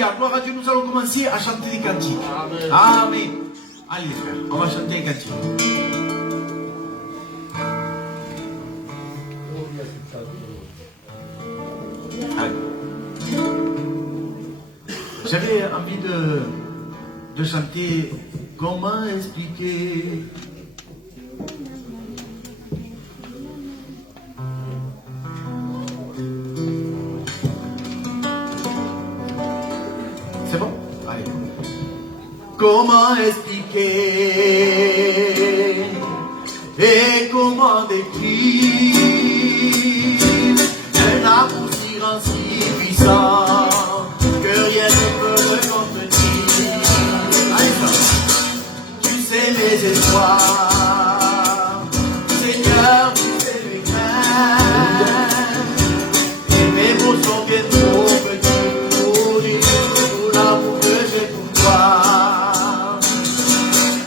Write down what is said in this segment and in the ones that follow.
Alléluia. Gloire à Dieu. Nous allons commencer à chanter des cantiques. Amen. Amen. Allez les frères, on va chanter les cantiques. J'avais envie de chanter. Comment expliquer? C'est bon? Allez. Comment expliquer et comment décrire un amour si puissant que rien ne peut le contenir. Allez, ça. Tu sais mes espoirs, Seigneur, tu sais mes craintes, et mes mots sont bien trop petits pour dire tout l'amour que j'ai pour toi.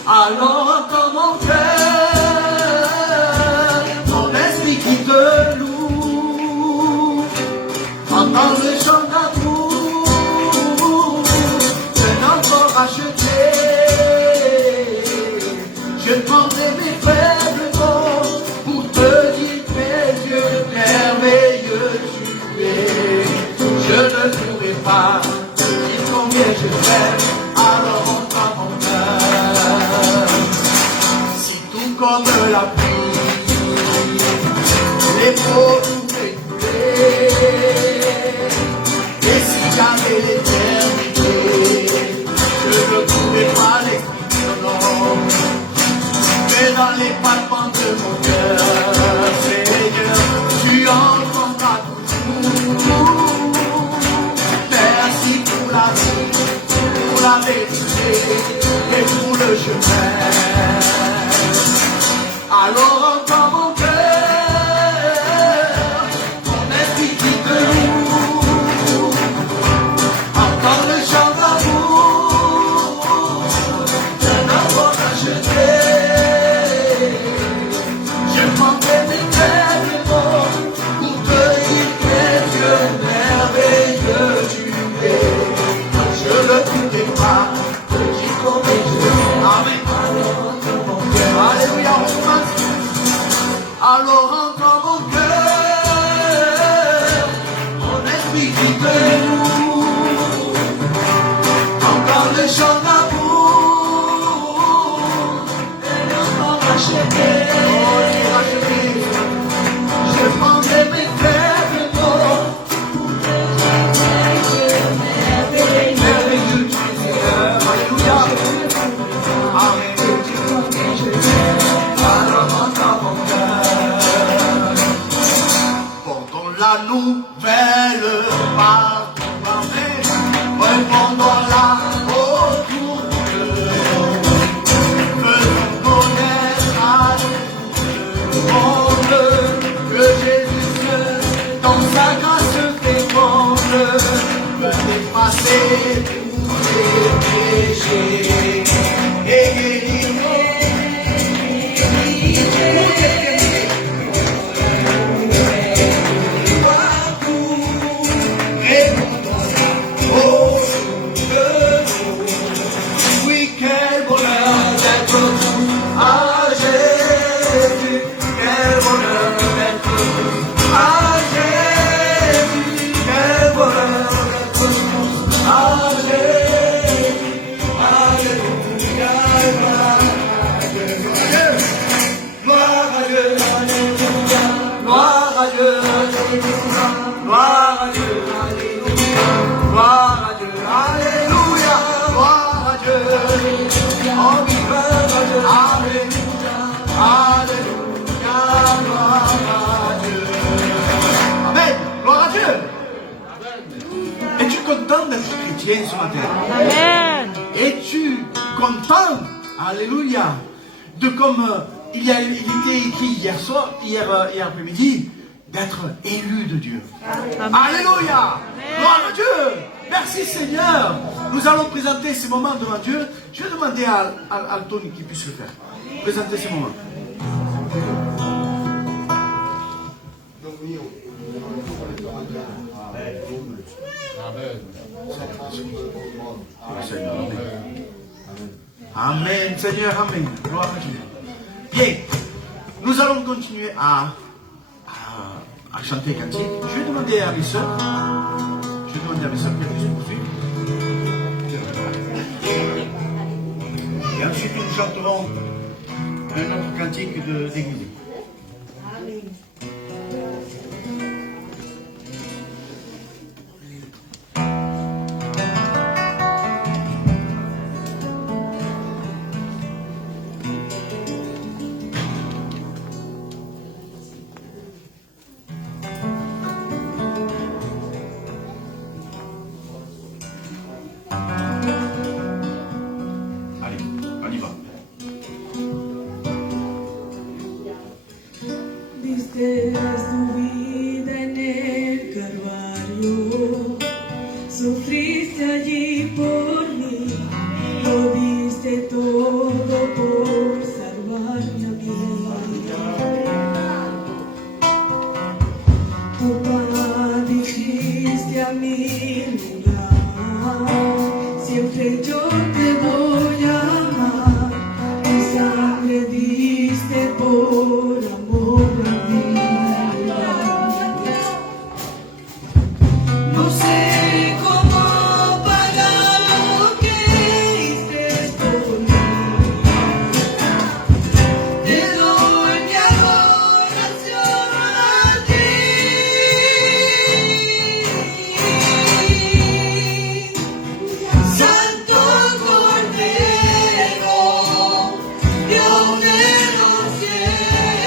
Alors entends mon cœur, mon esprit qui te loue, entends le chant d'amour d'un enfant racheté. Je prendrai mes faibles mots pour te dire, mes Dieu, merveilleux tu es. Je ne pourrai pas te dire combien je t'aime, alors entends mon cœur. Si tout comme la pluie, les mots pouvaient couler, et si jamais l'éternité, je ne pourrais pas l'expliquer, non. Mais dans les battements de mon cœur, Seigneur, tu entendras toujours. Merci pour la vie, pour la vérité et pour le chemin. Alors entends mon cœur, mon esprit qui te loue, entends le chant d'amour d'un enfant racheté. Je prendrai mes faibles mots pour te dire que Dieu merveilleux tu es. Je ne pourrai pas te dire combien je t'aime. Amen. Alléluia, on commence. Alors entends mon cœur, mon esprit qui te loue, entends le chant d'amour, et l'enfant racheté. Je prendrai mes faibles mots pour te dire merveilleux tu es. Alléluia. Amen. Alors entends mon cœur. Portons la nouvelle partout. Amen. Répondons-la autour de Dieu. Faisons connaître à tout le monde que Jésus seul, dans sa grâce féconde, peut effacer tous les péchés et guérir. Oui, quel bonheur d'être à Jésus, quel bonheur d'être à Jésus, quel bonheur d'être à Jésus. Alléluia, gloire à Dieu, alléluia, gloire à Dieu, alléluia, gloire à Dieu, alléluia, gloire à Dieu, alléluia, gloire à Dieu, oh vive à Dieu, alléluia, alléluia, gloire à Dieu. Amen, gloire à Dieu. Es-tu content d'être chrétien ce matin? Amen. Es-tu content, alléluia, de comme il était écrit hier après-midi, d'être élu de Dieu. Amen. Alléluia, gloire à Dieu. Merci Seigneur. Nous allons présenter ces moments devant Dieu. Je vais demander à Tony qui puisse le faire. Présenter ces moments. Amen. Seigneur, amen. Amen, Seigneur, amen. Gloire à Dieu. Bien, nous allons continuer à chanter cantique. Je vais demander à mes soeurs, qu'elles puissent poursuivre. Et ensuite, nous chanterons un autre cantique d'église. Diste tu vida en el Calvario, sufriste allí por mí, lo diste todo por salvarme a mí. Tu padeciste a mi lugar, siempre yo te voy a amar, tu sangre diste por amor a mí. No sé cómo pagar lo que hiciste por mí. Te doy mi adoración a ti. Santo Cordero, Dios de los cielos.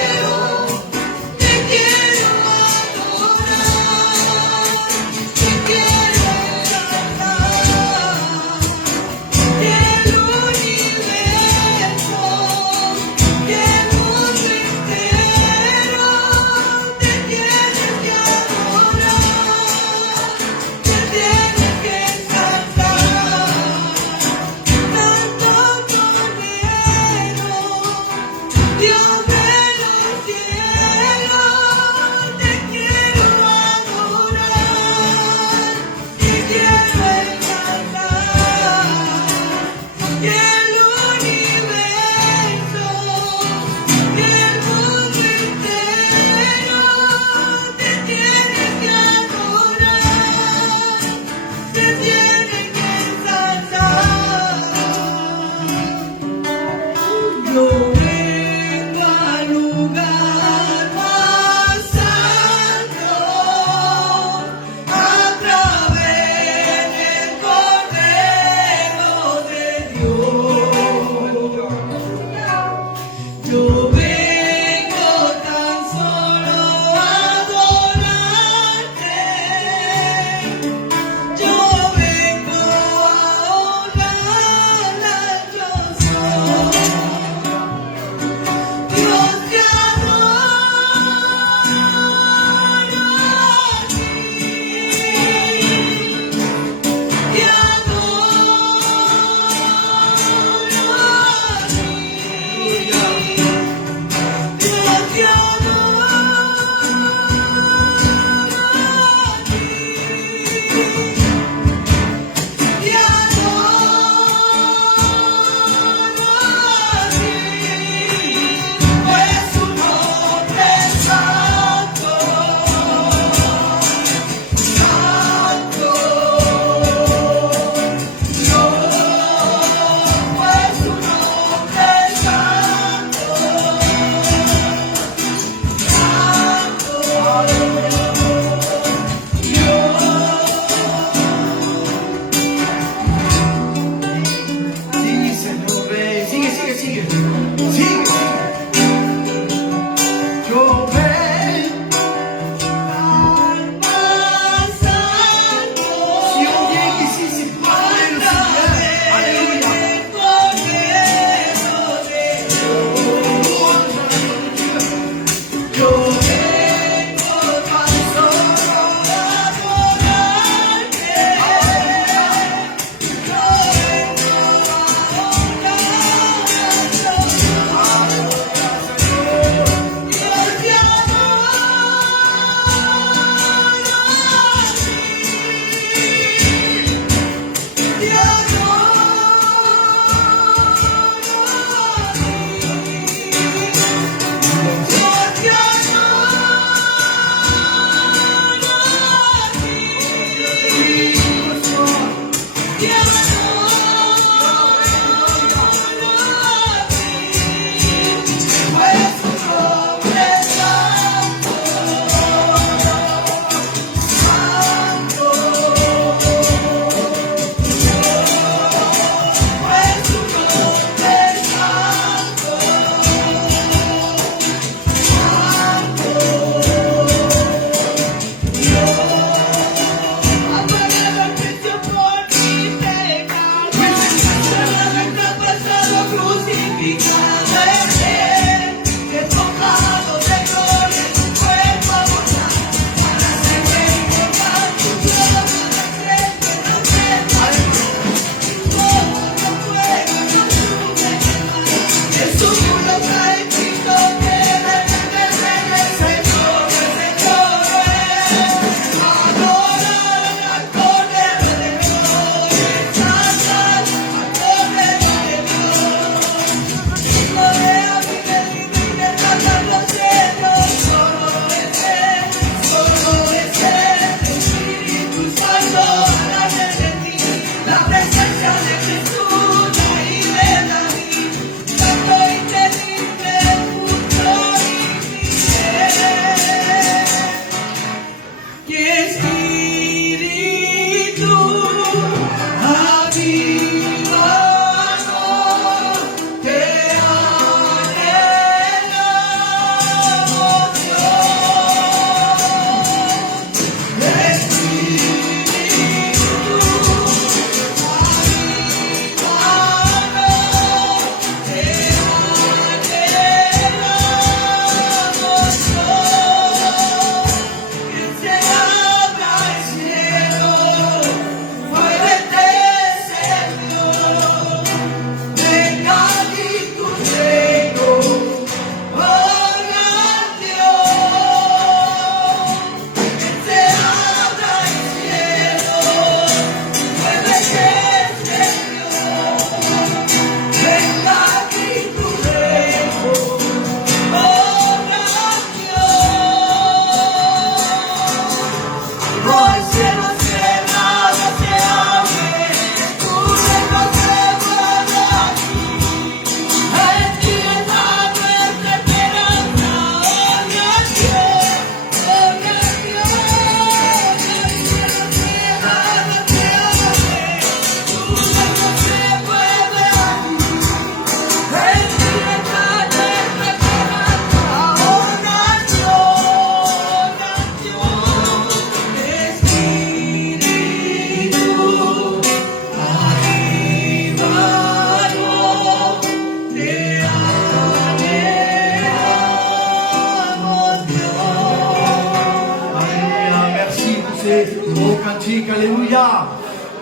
cantique, alléluia.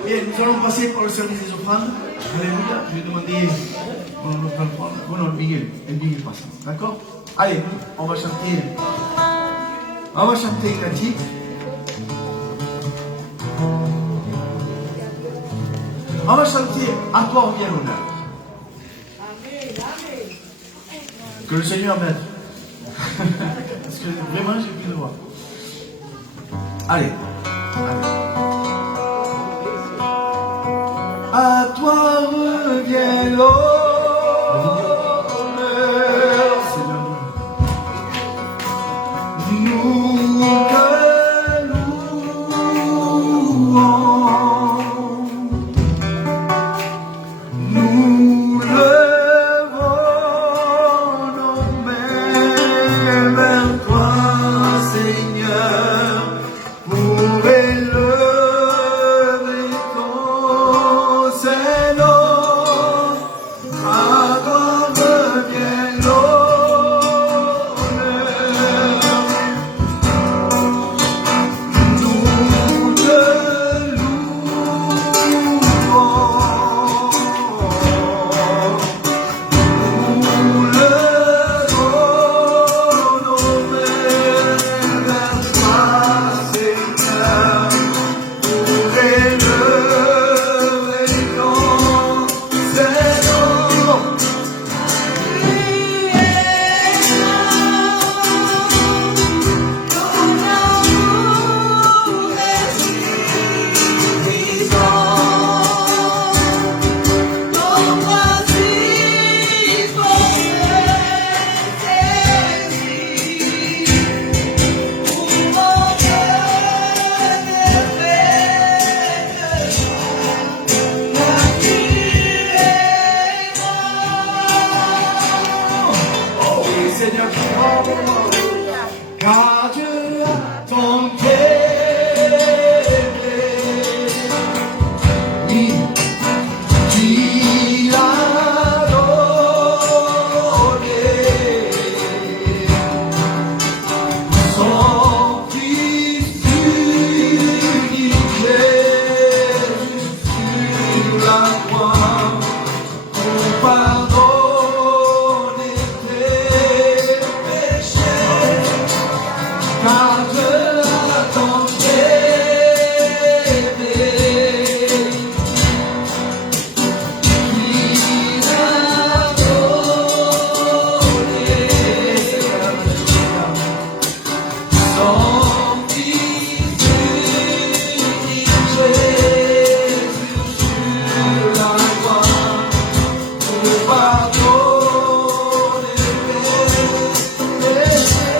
Bien, nous allons passer par le service des offrandes. Alléluia. Je vais demander non, Miguel passe. D'accord? Allez, on va chanter. On va chanter un cantique. On va chanter à toi revient l'honneur. Que le Seigneur m'aide. Parce que vraiment, j'ai plus de voix. Allez. À toi revient l'honneur, Seigneur. Nous te louons. Nous levons nos mains vers toi, Seigneur, pour élever ton Seigneur. À toi revient l'honneur. Nous te Seigneur, tu rends car Dieu a tant aimé, oui, qu'il a donné son Fils unique Jésus sur la croix pour pardonner tes péchés. Car Dieu a tant aimé, qu'il a donné son Fils unique Jésus sur la croix pour pardonner tes péchés.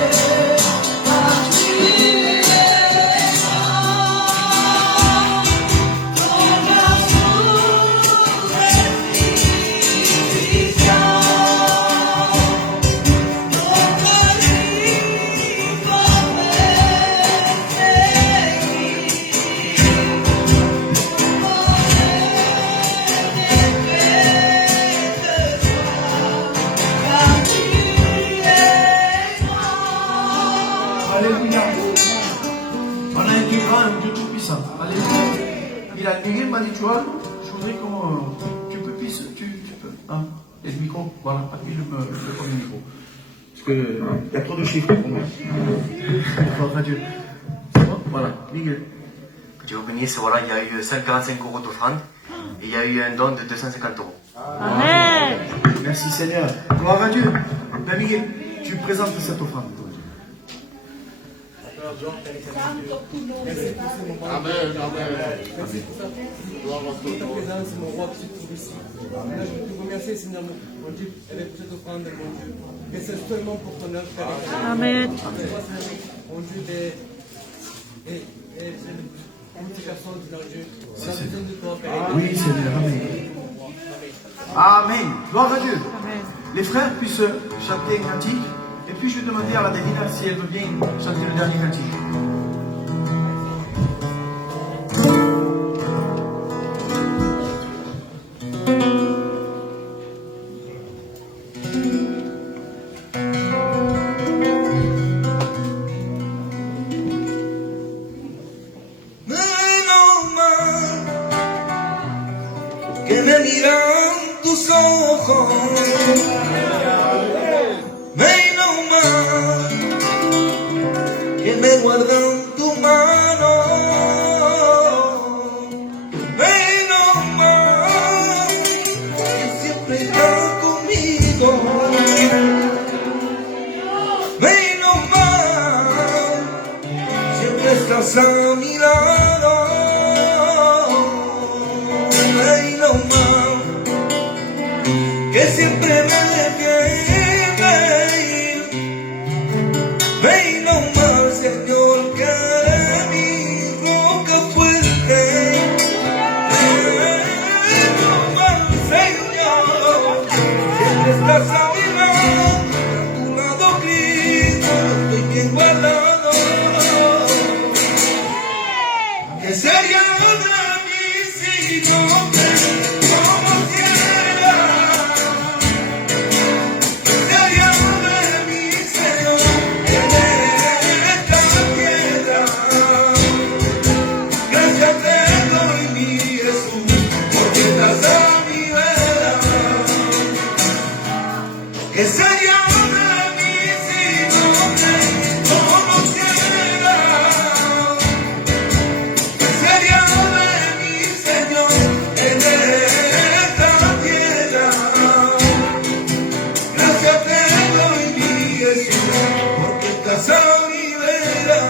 Alléluia. On a un Dieu grand, un Dieu tout puissant. Alléluia. Miguel m'a dit, tu vois, je voudrais qu'on. Tu peux pisser, tu peux. Hein? Et le micro, voilà, appuie le premier micro. Parce qu'il y a trop de chiffres pour moi. Gloire à Dieu. C'est bon? Voilà, Miguel. Que Dieu vous bénisse. Voilà, il y a eu 145 euros d'offrande et il y a eu un don de 250 euros. Amen. Merci Seigneur. Gloire à Dieu. Ben Miguel, tu présentes cette offrande. Amen, amen. Merci pour ta présence, mon roi qui se trouve ici. Là, je veux te remercier, Seigneur, mon Dieu, avec cette offrande, mon Dieu. Que c'est seulement pour ton œuvre. Amen. Mon Dieu, des multiplications de Dieu. On a besoin de toi, Père. Oui Seigneur, Amen. Amen. Gloire à Dieu. Les frères puissent chanter un cantique. Et puis je vais demander à la Davina si elle veut bien chanter le dernier cantique. Maintenant que me miran tus ojos, menos mal que me guardan tu mano, menos mal que siempre estás conmigo, menos mal siempre estás a mi lado. Menos mal que siempre me defiendes, menos mal, Señor, que eres mi roca fuerte, menos mal, Señor, siempre estás a mi lado, a tu lado Cristo, estoy bien guardado. ¿Qué sería de mí si no te conociera? ¿Qué sería de mí, Señor, en esta tierra? Gracias te doy, mi Jesús, porque estás a mi vera. ¿Qué sería de mí si no te conociera? Sería de mi Señor en esta tierra. Gracias te doy, mi Jesús, porque estás a mi vera.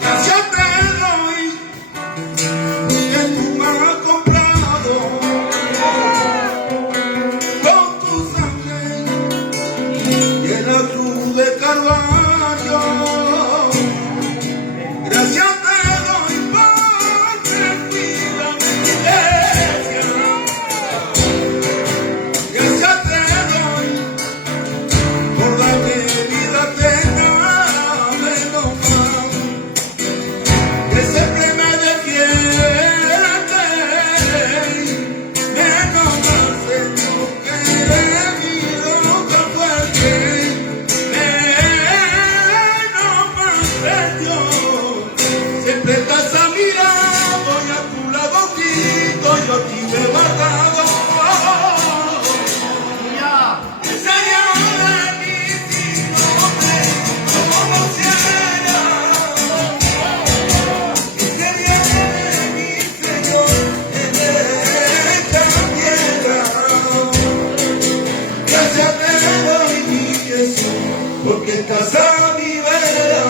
Gracias te doy que tú me has comprado con tu sangre y en la cruz de Calvario. Gracias te doy porque cuidas de mi iglesia. Gracias te doy por darme vida eterna. Menos mal que siempre me defiendes, menos mal, Señor, que eres mi roca fuerte, menos mal, Señor, siempre estás a mi lado y a tu lado Cristo, yo a ti me he guardado. ¿Qué sería de mí si no te conociera? ¿Qué sería de mí, Señor, en esta tierra? Gracias te doy, mi Jesús, porque estás a mi vera.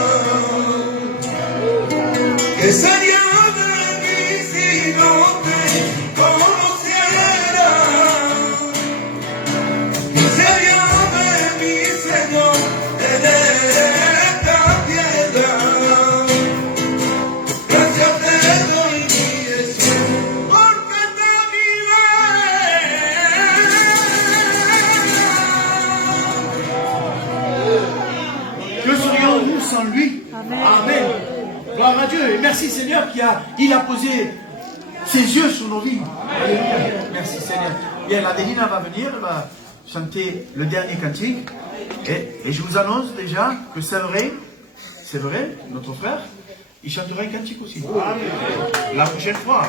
¿Qué sería de mí si no te conociera? ¿Qué sería de mí, Señor, en esta tierra? Gracias te doy, mi Jesús, porque te vive. Que serions-nous sans lui? Amen. Gloire à Dieu. Et merci Seigneur il a posé ses yeux sur nos vies. Alléluia. Merci Seigneur. Bien, l'Adelina va venir, elle va chanter le dernier cantique. Et je vous annonce déjà que c'est vrai, notre frère, il chantera un cantique aussi. La prochaine fois,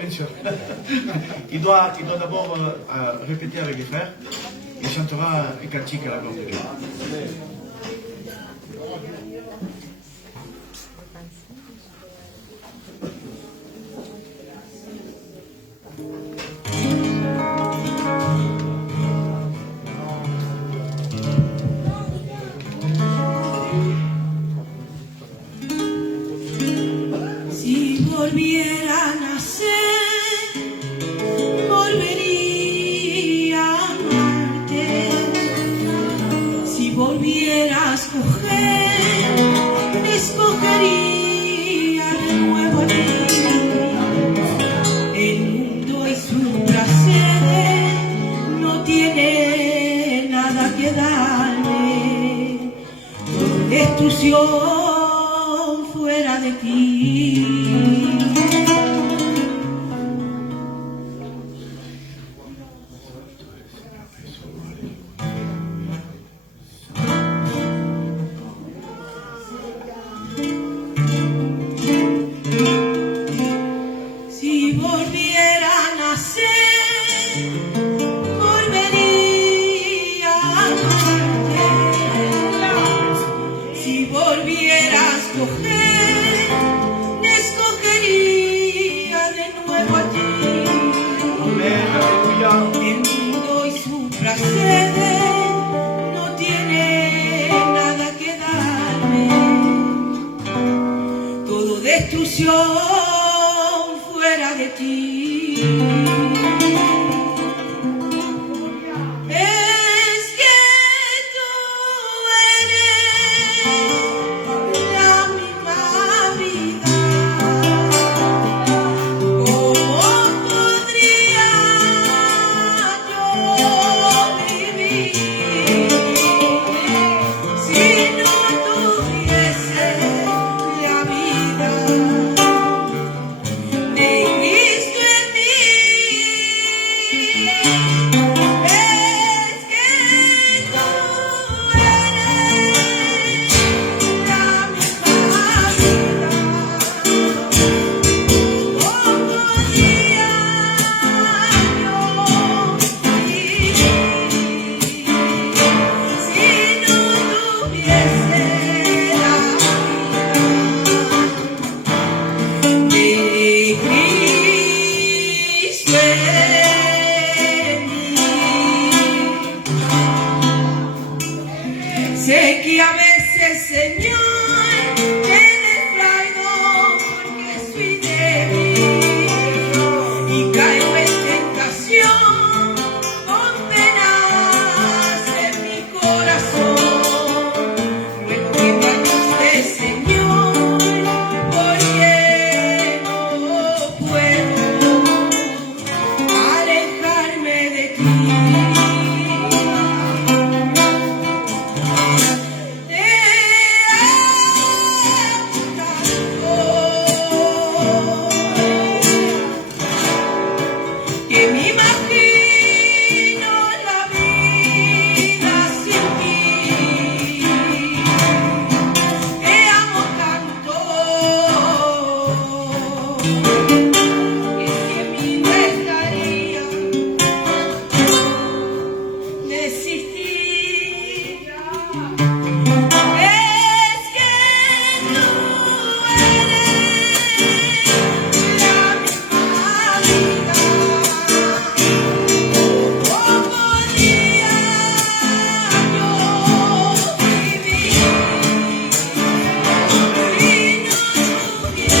bien sûr. Il doit d'abord répéter avec les frères. Il chantera un cantique à la gloire de Dieu. Si volviera a nacer, volvería a amarte. Si volviera de ti. Es que tú eres la misma vida. ¿Cómo podría yo vivir si no tuviese la vida de Cristo en mí? Es que tú eres la misma vida. ¿Cómo podría yo vivir si no tuviese la vida de Cristo en mí? Sé que a veces, Señor, te defraudo porque soy débil y caigo en tentación con penas en mi corazón. Ruego que me ayudes, Señor, porque no puedo alejarme de ti. Te amo tanto que me imagino la vida sin ti. Te amo tanto que sin mí no estaría de existir. Es que tú eres la misma vida. ¿Cómo podría yo vivir si no tuviese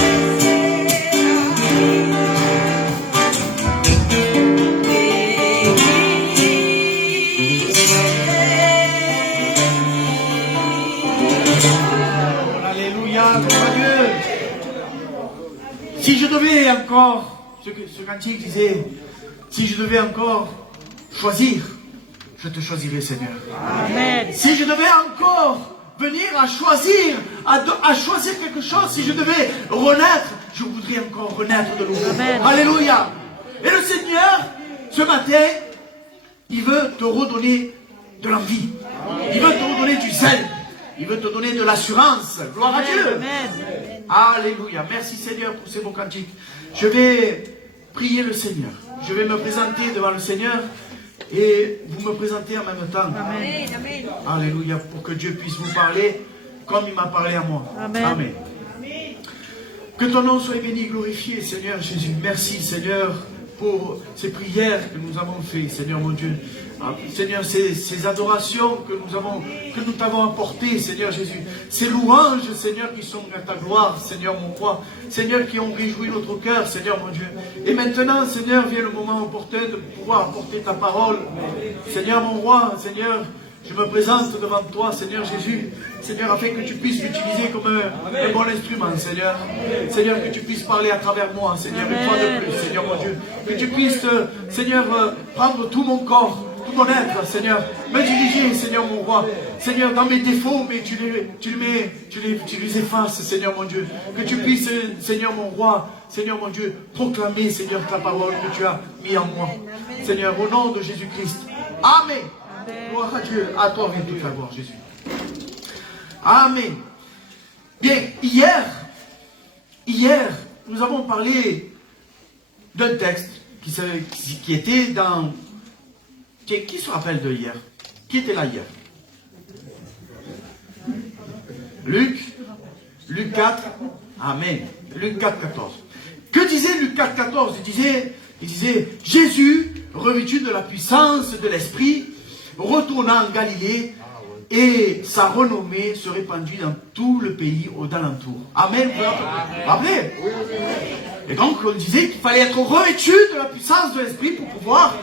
la vida de Alléluia, gloire à Dieu. Si je devais encore, ce cantique disait, si je devais encore choisir, je te choisirais, Seigneur. Si je devais encore venir à choisir, à choisir quelque chose, si je devais renaître, je voudrais encore renaître de nouveau. Alléluia. Et le Seigneur, ce matin, il veut te redonner de l'envie. Il veut te redonner du zèle. Il veut te donner de l'assurance. Gloire à Dieu. Alléluia. Merci Seigneur pour ces beaux cantiques. Je vais prier le Seigneur. Je vais me présenter devant le Seigneur et vous me présentez en même temps. Alléluia. Pour que Dieu puisse vous parler comme il m'a parlé à moi. Amen. Que ton nom soit béni, glorifié, Seigneur Jésus. Merci Seigneur pour ces prières que nous avons faites, Seigneur mon Dieu. Seigneur, ces adorations que nous t'avons apportées, Seigneur Jésus. Ces louanges, Seigneur, qui sont à ta gloire, Seigneur mon roi. Seigneur, qui ont réjoui notre cœur, Seigneur mon Dieu. Et maintenant, Seigneur, vient le moment opportun de pouvoir apporter ta parole. Seigneur mon roi, Seigneur, je me présente devant toi, Seigneur Jésus. Seigneur, afin que tu puisses m'utiliser comme un bon instrument, Seigneur. Seigneur, que tu puisses parler à travers moi, Seigneur, une fois de plus, Seigneur mon Dieu. Que tu puisses, Seigneur, prendre tout mon corps, tout mon être, Seigneur. Me diriger, Seigneur mon roi. Seigneur, dans mes défauts, mais tu les effaces, Seigneur mon Dieu. Que tu puisses, Seigneur mon roi, Seigneur mon Dieu, proclamer, Seigneur, ta parole que tu as mis en moi. Seigneur, au nom de Jésus-Christ. Amen. Gloire à Dieu. À toi vient toute la gloire, Jésus. Amen. Bien, hier, nous avons parlé d'un texte qui était dans... Qui se rappelle de hier? Qui était là hier? Luc 4. Amen. Luc 4, 14. Que disait Luc 4, 14? Il disait, Jésus, revêtu de la puissance de l'Esprit, retourna en Galilée, et sa renommée se répandit dans tout le pays aux alentours. Amen. Amen. Et donc, on disait qu'il fallait être revêtu de la puissance de l'Esprit pour pouvoir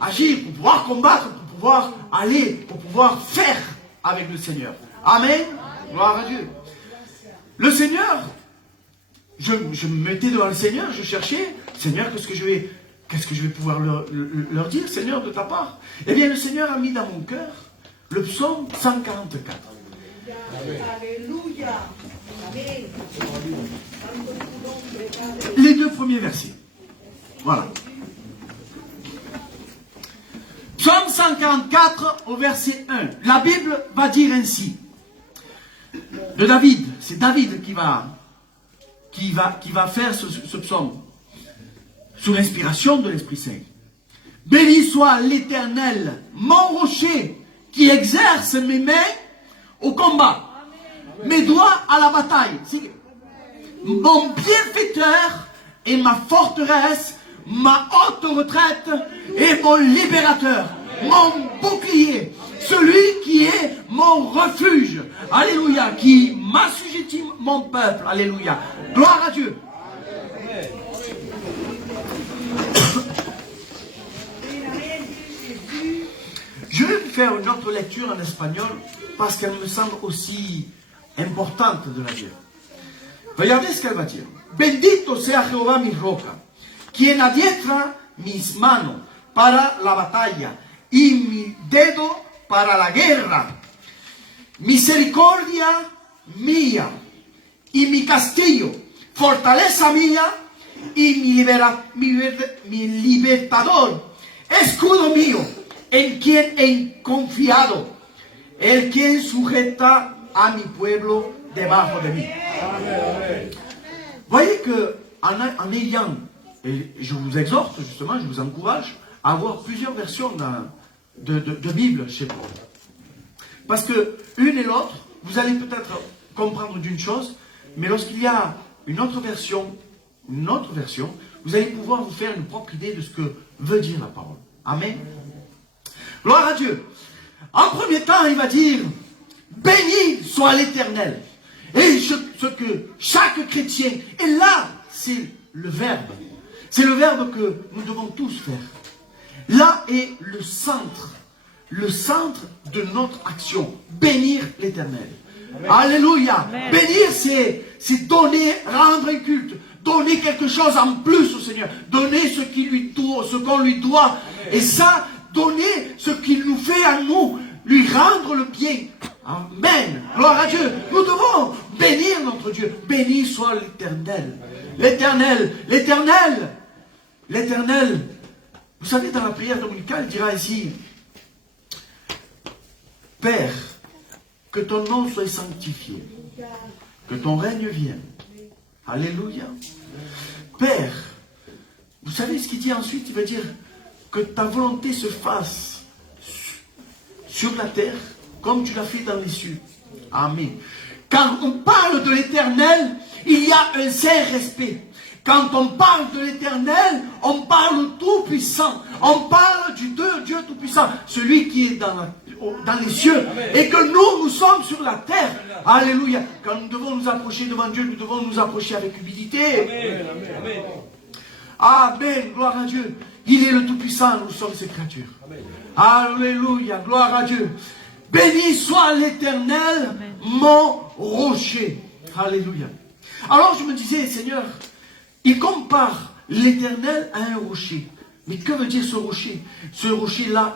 agir, pour pouvoir combattre, pour pouvoir aller, pour pouvoir faire avec le Seigneur. Amen. Gloire à Dieu. Le Seigneur, je me mettais devant le Seigneur, je cherchais, Seigneur, qu'est-ce que je vais pouvoir leur dire, Seigneur, de ta part? Eh bien, le Seigneur a mis dans mon cœur le psaume 144. Alléluia. Amen. Les 2 premiers versets. Voilà. Psaume 144 au verset 1. La Bible va dire ainsi. De David. C'est David qui va faire ce psaume. Sous l'inspiration de l'Esprit Saint. Béni soit l'Éternel, mon rocher, qui exerce mes mains au combat, mes doigts à la bataille. Mon bienfaiteur et ma forteresse, ma haute retraite et mon libérateur, mon bouclier, celui qui est mon refuge. Alléluia, qui m'assujettit mon peuple. Alléluia. Gloire à Dieu. Je vais faire une autre lecture en espagnol parce qu'elle me semble aussi importante de la dire. Regardez ce qu'elle va dire. Bendito sea Jehová mi roca, quien adiestra mis manos para la batalla y mi dedo para la guerra. Misericordia mía y mi castillo, fortaleza mía y mi libertador, escudo mío, en quien he confiado, el quien sujeta a mi pueblo debajo de mí. Voyez que en ayant, et je vous exhorte justement, je vous encourage à avoir plusieurs versions de Bible chez vous. Parce que une et l'autre, vous allez peut-être comprendre d'une chose, mais lorsqu'il y a une autre version, vous allez pouvoir vous faire une propre idée de ce que veut dire la parole. Amen. Gloire à Dieu. En premier temps, il va dire, béni soit l'Éternel. Et ce que chaque chrétien, et là, c'est le verbe. C'est le verbe que nous devons tous faire. Là est le centre de notre action. Bénir l'Éternel. Alléluia. Amen. Bénir, c'est donner, rendre un culte. Donner quelque chose en plus au Seigneur. Donner ce qu'on lui doit. Amen. Et ça, donner ce qu'il nous fait à nous. Lui rendre le bien. Amen. Gloire à Dieu. Nous devons bénir notre Dieu. Béni soit l'Éternel. L'Éternel. L'Éternel. L'Éternel. Vous savez, dans la prière dominicale, il dira ici, Père, que ton nom soit sanctifié, que ton règne vienne. Alléluia. Père, vous savez ce qu'il dit ensuite? Il va dire que ta volonté se fasse sur la terre comme tu l'as fait dans les cieux. Amen. Quand on parle de l'Éternel, il y a un saint respect. Quand on parle de l'Éternel, on parle Tout-Puissant. On parle du Dieu Tout-Puissant. Celui qui est dans les cieux. Amen. Et que nous sommes sur la terre. Alléluia. Quand nous devons nous approcher devant Dieu, nous devons nous approcher avec humilité. Amen. Amen. Amen. Gloire à Dieu. Il est le Tout-Puissant. Nous sommes ses créatures. Amen. Alléluia. Gloire à Dieu. Béni soit l'Éternel, mon rocher. Alléluia. Alors je me disais, Seigneur, il compare l'Éternel à un rocher. Mais que veut dire ce rocher? Ce rocher-là,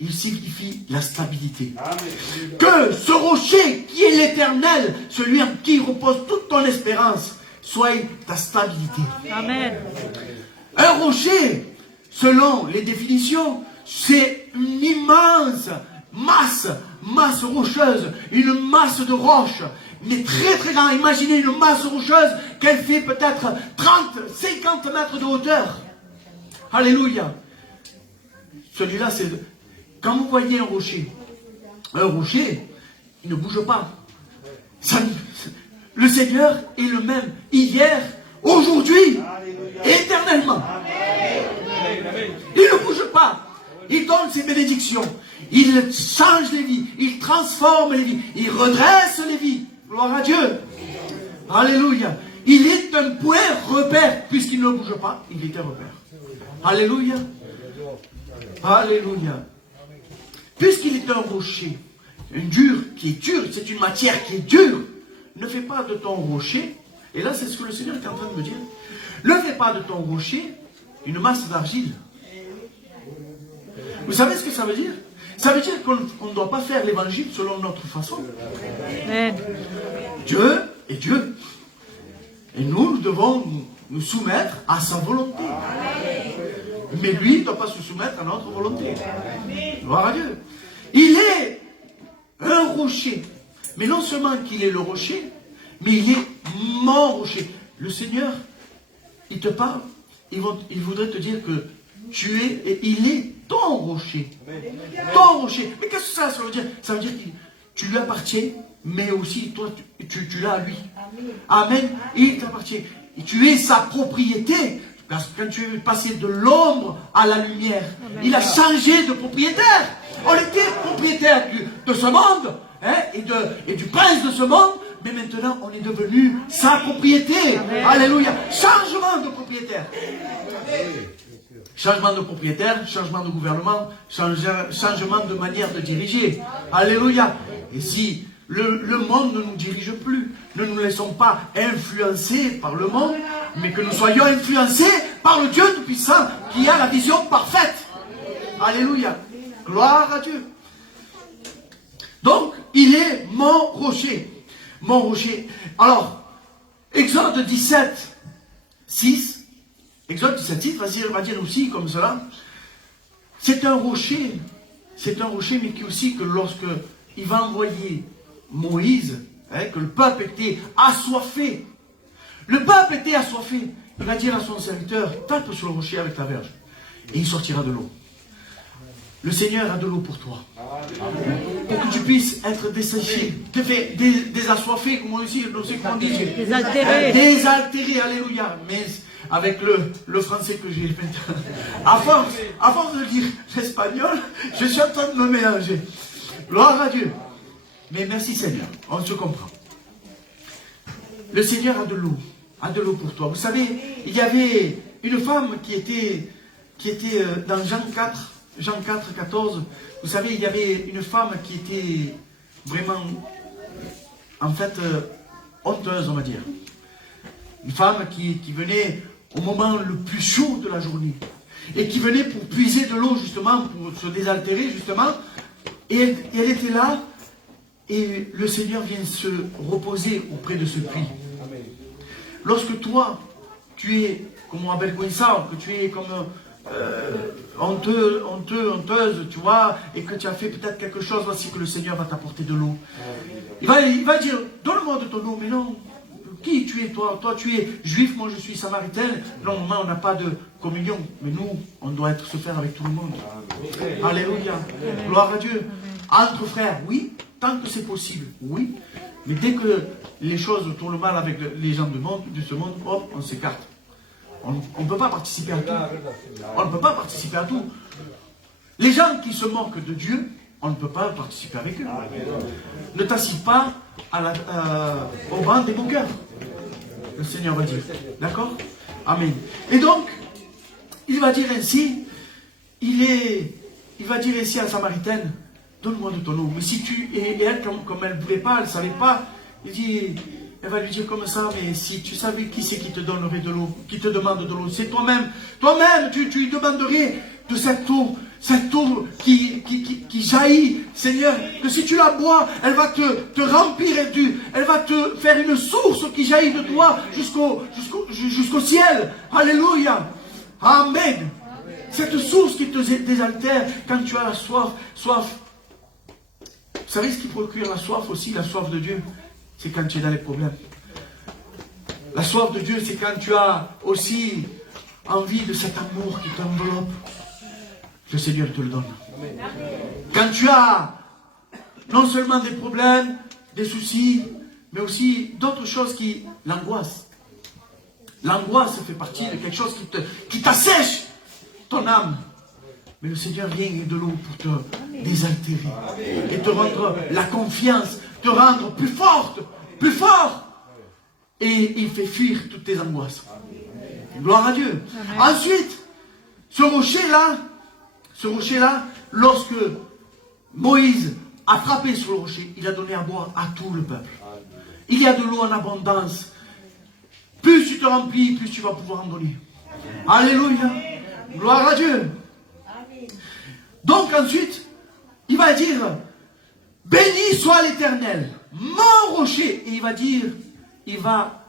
il signifie la stabilité. Amen. Que ce rocher qui est l'Éternel, celui en qui repose toute ton espérance, soit ta stabilité. Amen. Un rocher, selon les définitions, c'est une immense masse rocheuse, une masse de roche, mais très très grande. Imaginez une masse rocheuse qu'elle fait peut-être 30-50 mètres de hauteur. Alléluia. Celui-là, c'est... Quand vous voyez un rocher, il ne bouge pas. Le Seigneur est le même hier, aujourd'hui, éternellement. Il ne bouge pas. Il donne ses bénédictions. Il change les vies. Il transforme les vies. Il redresse les vies. Gloire à Dieu. Alléluia. Il est un point repère, puisqu'il ne bouge pas, il est un repère. Alléluia. Alléluia. Puisqu'il est un rocher, un dur, qui est dur, c'est une matière qui est dure, ne fais pas de ton rocher, et là c'est ce que le Seigneur est en train de me dire, ne fais pas de ton rocher une masse d'argile. Vous savez ce que ça veut dire? Ça veut dire qu'on ne doit pas faire l'évangile selon notre façon. Amen. Dieu est Dieu. Et nous devons nous soumettre à sa volonté. Mais lui ne doit pas se soumettre à notre volonté. Gloire à Dieu. Il est un rocher. Mais non seulement qu'il est le rocher, mais il est mon rocher. Le Seigneur, il te parle. Il voudrait te dire que tu es, et il est ton rocher. Ton rocher. Mais qu'est-ce que ça veut dire? Ça veut dire que tu lui appartiens, mais aussi toi, tu l'as à lui. Amen. Il t'appartient. Et tu es sa propriété. Parce que quand tu es passé de l'ombre à la lumière, il a changé de propriétaire. On était propriétaire de ce monde, hein, et du prince de ce monde, mais maintenant on est devenu sa propriété. Amen. Alléluia. Changement de propriétaire. Changement de propriétaire, changement de gouvernement, changement de manière de diriger. Alléluia. Et si le monde ne nous dirige plus, ne nous laissons pas influencer par le monde, mais que nous soyons influencés par le Dieu Tout-Puissant qui a la vision parfaite. Alléluia. Gloire à Dieu. Donc, il est mon rocher. Mon rocher. Alors, Exode 17, 6. Exode 17, 6 va dire aussi comme cela. C'est un rocher. C'est un rocher, mais qui aussi que lorsque il va envoyer Moïse, hein, que le peuple était assoiffé. Le peuple était assoiffé. Il va dire à son serviteur, tape sur le rocher avec ta verge. Et il sortira de l'eau. Le Seigneur a de l'eau pour toi. Pour que tu puisses être desséché, désassoiffé, comme on dit, comment on dit, Désaltéré. Désaltéré, alléluia. Mais avec le français que j'ai maintenant, à force de dire l'espagnol, je suis en train de me mélanger. Gloire à Dieu. Mais merci Seigneur, on se comprend. Le Seigneur a de l'eau pour toi. Vous savez, il y avait une femme qui était dans Jean 4, 14. Vous savez, il y avait une femme qui était vraiment, en fait, honteuse, on va dire. Une femme qui venait au moment le plus chaud de la journée. Et qui venait pour puiser de l'eau, justement, pour se désaltérer, justement. Et elle était là. Et le Seigneur vient se reposer auprès de ce puits. Lorsque toi, tu es, comme on appelle ça, que tu es comme honteuse, tu vois, et que tu as fait peut-être quelque chose, voici que le Seigneur va t'apporter de l'eau. Il va dire, donne-moi de ton eau, mais non. Qui tu es, toi? Toi, tu es juif, moi je suis samaritaine. Normalement, on n'a pas de communion, mais nous, on doit se faire avec tout le monde. Alléluia. Gloire à Dieu. Entre frères, oui, tant que c'est possible, oui. Mais dès que les choses tournent mal avec les gens de ce monde, hop, on s'écarte. On ne peut pas participer à tout. On ne peut pas participer à tout. Les gens qui se moquent de Dieu, on ne peut pas participer avec eux. Ne t'assis pas au banc des moqueurs. Le Seigneur va dire. D'accord? Amen. Et donc, il va dire ainsi, il va dire ainsi à la Samaritaine, donne-moi de ton eau. Mais si et elle, comme elle ne voulait pas, elle ne savait pas, elle va lui dire comme ça, mais si tu savais qui c'est qui te donnerait de l'eau, qui te demande de l'eau, c'est toi-même. Toi-même, tu lui demanderais de cette eau qui jaillit, Seigneur, que si tu la bois, elle va te remplir, elle va te faire une source qui jaillit de toi jusqu'au ciel. Alléluia. Amen. Cette source qui te désaltère quand tu as la soif. Vous savez ce qui procure la soif aussi, la soif de Dieu? C'est quand tu es dans les problèmes. La soif de Dieu, c'est quand tu as aussi envie de cet amour qui t'enveloppe. Le Seigneur te le donne. Quand tu as non seulement des problèmes, des soucis, mais aussi d'autres choses l'angoisse. L'angoisse fait partie de quelque chose qui t'assèche ton âme. Mais le Seigneur vient de l'eau pour te désaltérer et te rendre la confiance, te rendre plus forte, plus fort. et il fait fuir toutes tes angoisses. Gloire à Dieu. Ensuite, ce rocher-là, lorsque Moïse a frappé sur le rocher, il a donné à boire à tout le peuple. Il y a de l'eau en abondance. Plus tu te remplis, plus tu vas pouvoir en donner. Alléluia. Gloire à Dieu. Donc ensuite, il va dire, béni soit l'Éternel, mon rocher. Et il va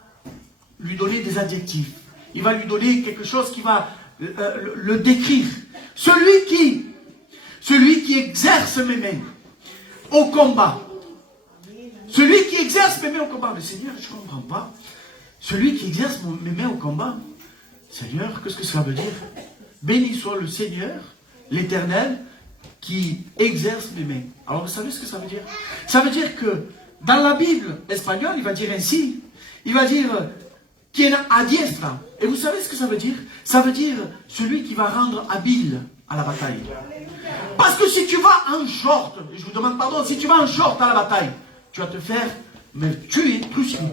lui donner des adjectifs. Il va lui donner quelque chose qui va le décrire. Celui qui exerce mes mains au combat. Celui qui exerce mes mains au combat. Mais Seigneur, je ne comprends pas. Celui qui exerce mes mains au combat. Seigneur, qu'est-ce que cela veut dire? Béni soit le Seigneur, l'Éternel, qui exerce mes mains. Alors vous savez ce que ça veut dire? Ça veut dire que dans la Bible espagnole, il va dire ainsi. Il va dire quien adiestra. Et vous savez ce que ça veut dire? Ça veut dire celui qui va rendre habile à la bataille. Parce que si tu vas en short, je vous demande pardon, si tu vas en short à la bataille, tu vas te faire tuer plus que.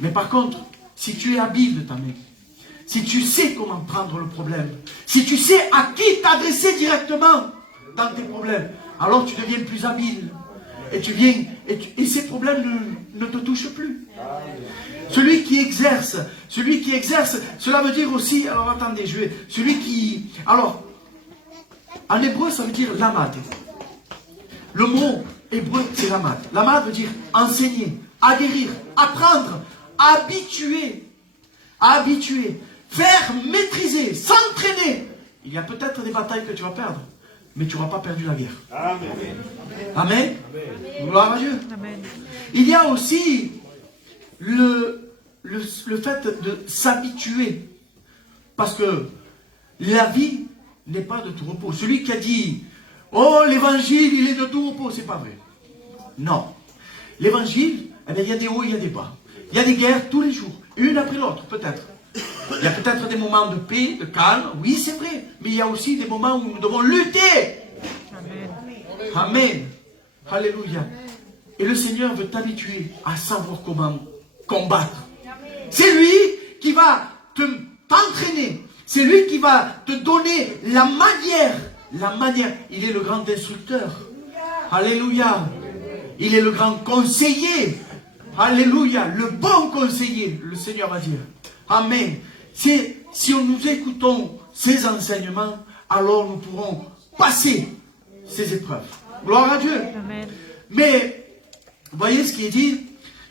Mais par contre, si tu es habile de ta main, si tu sais comment prendre le problème, si tu sais à qui t'adresser directement dans tes problèmes, alors tu deviens plus habile. Et ces problèmes ne te touchent plus. Celui qui exerce, cela veut dire aussi, alors attendez, alors, en hébreu ça veut dire lamad. Le mot hébreu c'est lamad. Lamad veut dire enseigner, aguerrir, apprendre, habituer, faire maîtriser, s'entraîner. Il y a peut-être des batailles que tu vas perdre, mais tu n'auras pas perdu la guerre. Amen. Amen. Gloire à Dieu. Amen. Il y a aussi le fait de s'habituer. Parce que la vie n'est pas de tout repos. Celui qui a dit, oh l'évangile il est de tout repos, c'est pas vrai. Non. L'évangile, eh bien, il y a des hauts, il y a des bas. Il y a des guerres tous les jours, une après l'autre peut-être. Il y a peut-être des moments de paix, de calme, oui c'est vrai, mais il y a aussi des moments où nous devons lutter. Amen. Amen. Alléluia. Et le Seigneur veut t'habituer à savoir comment combattre. C'est lui qui va t'entraîner. C'est lui qui va te donner la manière. Il est le grand instructeur. Alléluia. Il est le grand conseiller. Alléluia. Le bon conseiller, le Seigneur va dire. Amen. Si nous écoutons ces enseignements, alors nous pourrons passer ces épreuves. Gloire à Dieu. Amen. Mais, vous voyez ce qu'il est dit?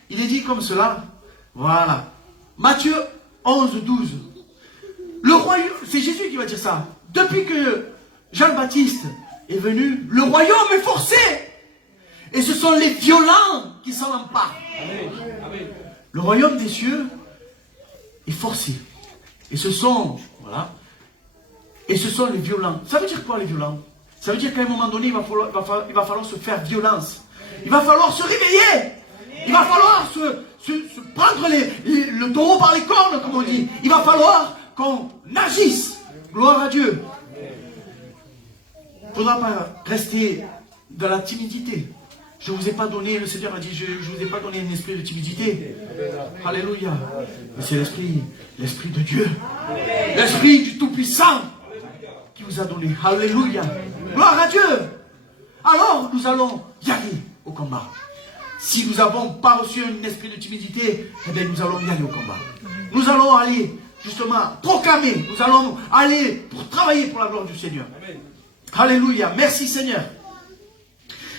Il est dit comme cela. Voilà. Matthieu 11, 12. Le royaume, c'est Jésus qui va dire ça. Depuis que Jean-Baptiste est venu, le royaume est forcé. Et ce sont les violents qui s'en emparent. Amen. Le royaume des cieux est forcé. Et ce sont, voilà, et ce sont les violents. Ça veut dire quoi les violents? Ça veut dire qu'à un moment donné, il va falloir se faire violence. Il va falloir se réveiller. Il va falloir se prendre le taureau par les cornes, comme on dit. Il va falloir qu'on agisse. Gloire à Dieu. Il ne faudra pas rester dans la timidité. Je ne vous ai pas donné, le Seigneur a dit, je ne vous ai pas donné un esprit de timidité. Alléluia. Mais c'est l'esprit de Dieu. L'esprit du Tout-Puissant qui vous a donné. Alléluia. Gloire à Dieu. Alors, nous allons y aller au combat. Si nous n'avons pas reçu un esprit de timidité, eh bien, nous allons y aller au combat. Nous allons aller, justement, proclamer. Nous allons aller pour travailler pour la gloire du Seigneur. Alléluia. Merci Seigneur.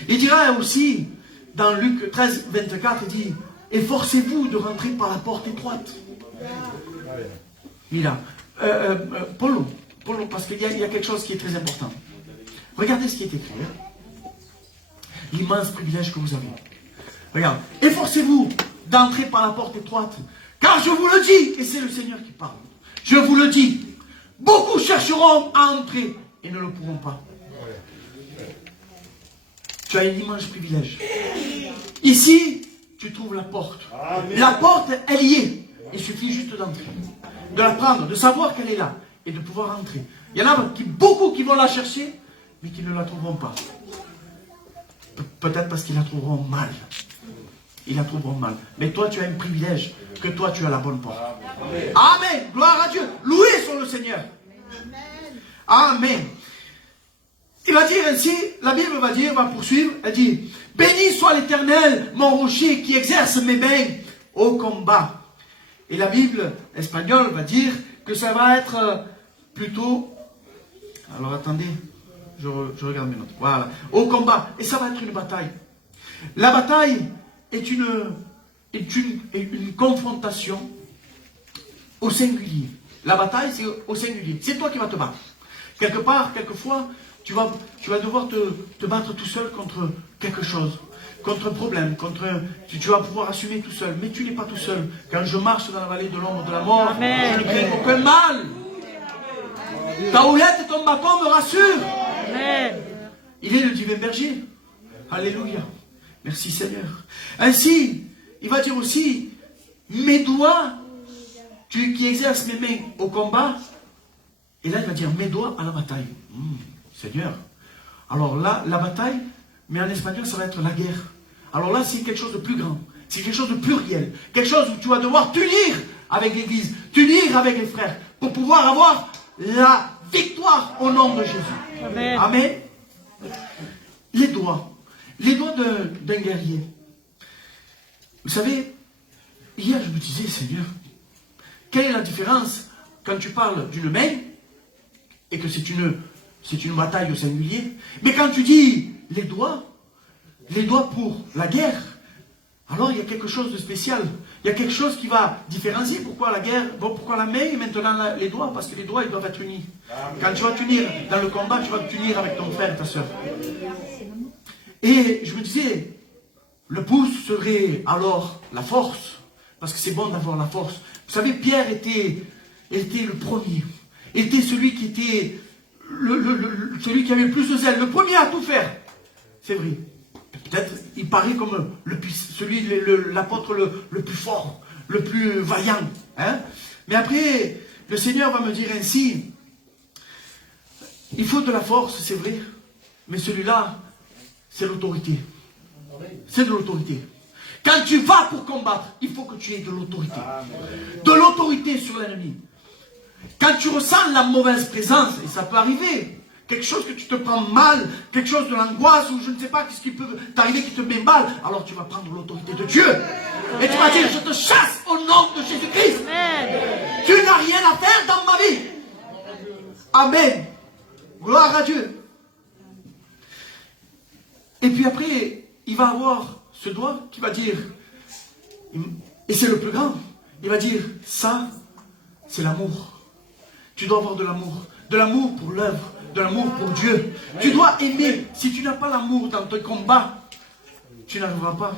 Il dira aussi, dans Luc 13, 24, il dit, efforcez-vous de rentrer par la porte étroite. Il a, Paulo, parce qu'il y a quelque chose qui est très important. Regardez ce qui est écrit. L'immense privilège que vous avez. Regarde, efforcez-vous d'entrer par la porte étroite, car je vous le dis, et c'est le Seigneur qui parle, je vous le dis, beaucoup chercheront à entrer et ne le pourront pas. Tu as un immense privilège. Ici, tu trouves la porte. Amen. La porte, elle y est. Il suffit juste d'entrer, de la prendre, de savoir qu'elle est là et de pouvoir entrer. Il y en a beaucoup qui vont la chercher, mais qui ne la trouveront pas. Peut-être parce qu'ils la trouveront mal. ils la trouveront mal. Mais toi, tu as un privilège, que toi, tu as la bonne porte. Amen. Gloire à Dieu. Loué soit le Seigneur. Amen. Il va dire ainsi, la Bible va poursuivre, elle dit, béni soit l'Éternel, mon rocher, qui exerce mes mains au combat. Et la Bible espagnole va dire que ça va être plutôt, alors attendez, je regarde mes notes, voilà, au combat, et ça va être une bataille. La bataille est une confrontation au singulier. La bataille, c'est au singulier. C'est toi qui vas te battre. Quelque part, quelquefois, tu vas devoir te battre tout seul contre quelque chose, contre un problème, tu vas pouvoir assumer tout seul. Mais tu n'es pas tout seul. Quand je marche dans la vallée de l'ombre de la mort, Amen. je ne crains aucun mal. Ta houlette et ton bâton me rassurent. Amen. Il est le divin berger. Alléluia. Merci Seigneur. Ainsi, il va dire aussi, mes doigts, tu qui exerces mes mains au combat, et là il va dire mes doigts à la bataille. Seigneur. Alors là, la bataille, mais en espagnol, ça va être la guerre. Alors là, c'est quelque chose de plus grand. C'est quelque chose de plus réel. Quelque chose où tu vas devoir t'unir avec l'Église, t'unir avec les frères, pour pouvoir avoir la victoire au nom de Jésus. Amen. Amen. Les doigts d'un guerrier. Vous savez, hier je me disais, Seigneur, quelle est la différence quand tu parles d'une main et que c'est une bataille au singulier, mais quand tu dis les doigts pour la guerre, alors il y a quelque chose de spécial. Il y a quelque chose qui va différencier pourquoi la guerre, pourquoi la main et maintenant les doigts, parce que les doigts ils doivent être unis. Quand tu vas t'unir dans le combat, tu vas t'unir avec ton frère et ta soeur. Et je me disais, le pouce serait alors la force, parce que c'est bon d'avoir la force. Vous savez, Pierre était le premier, était celui qui était celui qui avait le plus de zèle, le premier à tout faire. C'est vrai. Peut-être, il paraît comme l'apôtre le plus fort, le plus vaillant. Hein? Mais après, le Seigneur va me dire ainsi, il faut de la force, c'est vrai, mais celui-là, c'est l'autorité. C'est de l'autorité. Quand tu vas pour combattre, il faut que tu aies de l'autorité. De l'autorité sur l'ennemi. Quand tu ressens la mauvaise présence, et ça peut arriver, quelque chose que tu te prends mal, quelque chose de l'angoisse, ou je ne sais pas ce qui peut t'arriver qui te met mal, alors tu vas prendre l'autorité de Dieu. Et tu vas dire, je te chasse au nom de Jésus-Christ. Tu n'as rien à faire dans ma vie. Amen. Gloire à Dieu. Et puis après, il va avoir ce doigt qui va dire, et c'est le plus grand, il va dire, ça, c'est l'amour. Tu dois avoir de l'amour pour l'œuvre, de l'amour pour Dieu. Tu dois aimer. Si tu n'as pas l'amour dans ton combat, tu n'arriveras pas.